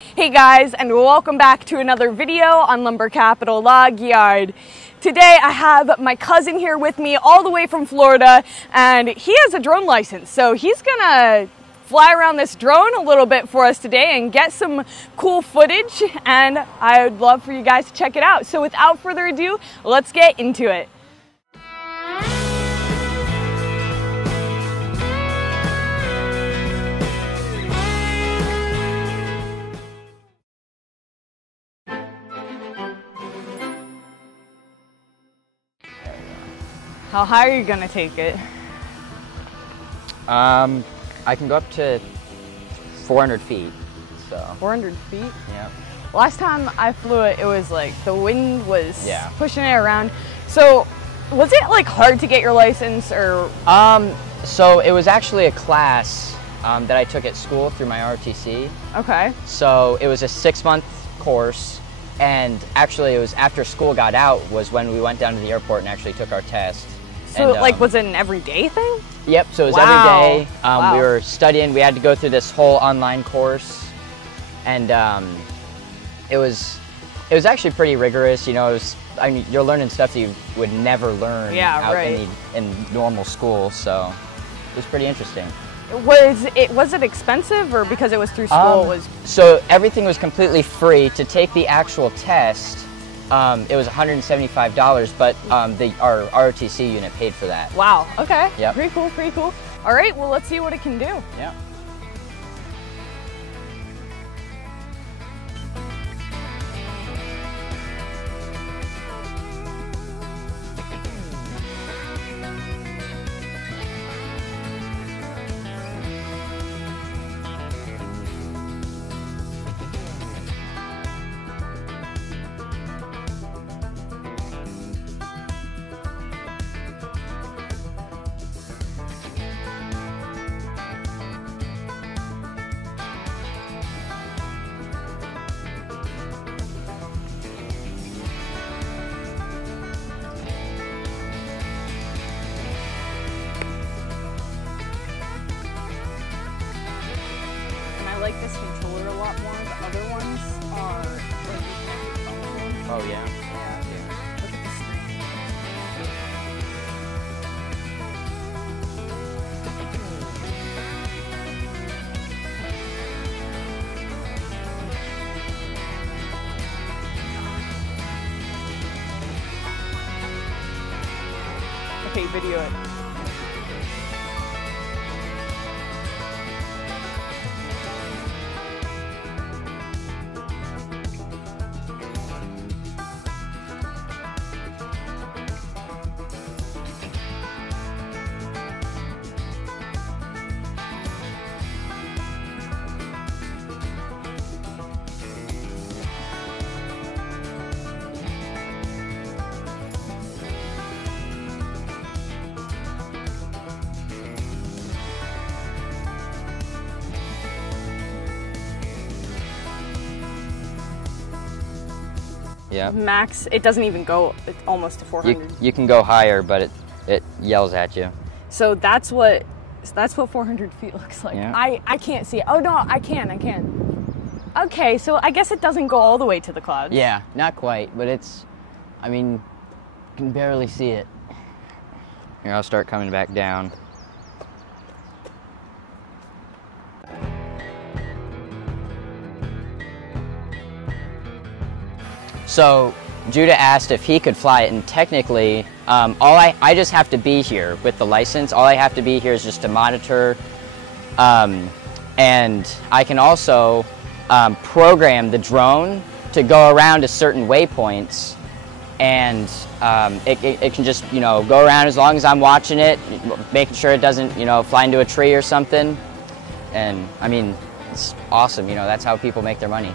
Hey guys, and welcome back to another video on Lumber Capital Log Yard. Today I have my cousin here with me all the way from Florida, and he has a drone license, so he's gonna fly around this drone a little bit for us today and get some cool footage, and I would love for you guys to check it out. So without further ado, let's get into it. How high are you gonna take it? I can go up to 400 feet, so. 400 feet? Yeah. Last time I flew it, it was like the wind was Yeah. pushing it around. So was it like hard to get your license or? So it was actually a class that I took at school through my ROTC. Okay. So it was a 6-month course, and actually it was after school got out was when we went down to the airport and actually took our test. So and, like was it an everyday thing? Yep, so it was Wow. every day. Wow. We were studying, we had to go through this whole online course, and it was actually pretty rigorous. You know, I mean, you're learning stuff that you would never learn out in normal school, so it was pretty interesting. Was it expensive, or because it was through school So everything was completely free. To take the actual test, it was $175, but our ROTC unit paid for that. Wow, okay. Yep. Pretty cool, pretty cool. All right, well, let's see what it can do. Yeah. I like this controller a lot more. The other ones are like you can't control. Oh yeah. Yeah. Look at the screen. Okay, video it. Yeah. Max, it doesn't even go almost to 400. You can go higher, but it yells at you. So that's what 400 feet looks like. Yeah. I can't see it. Oh no, I can. Okay, so I guess it doesn't go all the way to the clouds. Yeah, not quite, but I mean, you can barely see it. Here, I'll start coming back down. So Judah asked if he could fly it, and technically, I just have to be here with the license. All I have to be here is just to monitor, and I can also program the drone to go around to certain waypoints, and it can just, you know, go around as long as I'm watching it, making sure it doesn't, you know, fly into a tree or something. And I mean, it's awesome. You know, that's how people make their money.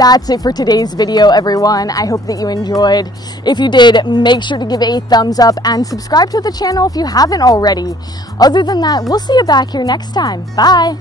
that's it for today's video, everyone. I hope that you enjoyed. If you did, make sure to give it a thumbs up and subscribe to the channel if you haven't already. Other than that, we'll see you back here next time. Bye.